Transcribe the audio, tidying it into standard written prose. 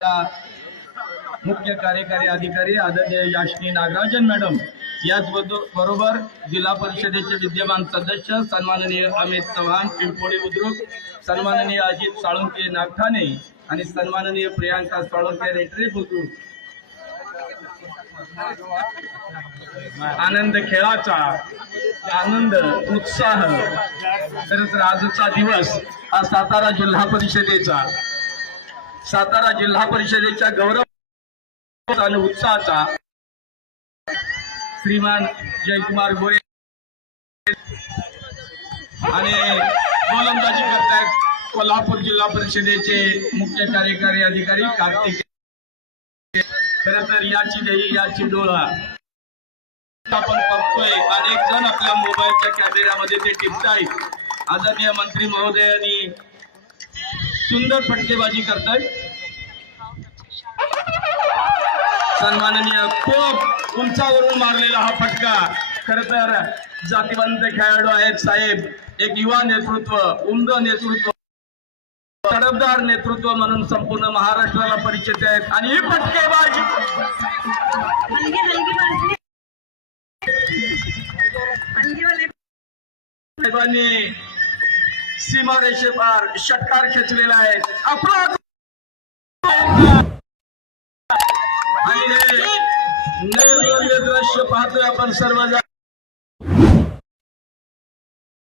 मुख्य कार्यकारी अधिकारी आदरणीय याशिनी नागराजन मॅडम, याचबरोबर जिल्हा परिषदेचे विद्यमान सदस्य सन्माननीय अमित चव्हाण पिंपोळी बुद्रुक, सन्माननीय अजित साळुंके नागठाणे आणि सन्माननीय प्रियांका साळुंके रेटरी बुद्रुक। आनंद खेळाचा आनंद उत्साह, तर आजचा दिवस हा सातारा जिल्हा परिषदेच्या गौरव आणि उत्साहाचा श्रीमान जयकुमार गोरे आणि गोलंदाजी करतायत कोल्हापूर जिल्हा परिषदेचे मुख्य कार्यकारी अधिकारी कार्तिक। खरं तर याची देही याची डोळा आपण बघतोय, अनेक जण आपल्या मोबाईलच्या कॅमेऱ्यामध्ये ते टिपतायत। आदरणीय मंत्री महोदयांनी सुंदर फटकेबाजी करतायत। सन्माननीय खूप उंचावरून मारलेला हा फटका, खर तर जातीवंत खेळाडू आहेत साहेब, एक युवा नेतृत्व, उमद नेतृत्व, तडफदार नेतृत्व म्हणून संपूर्ण महाराष्ट्राला परिचित आहेत। आणि ही फटकेबाजी साहेबांनी सीमारेषेपार षटकार खेचलेला आहे। आणि हे दृश्य पाहतोय आपण सर्वजण।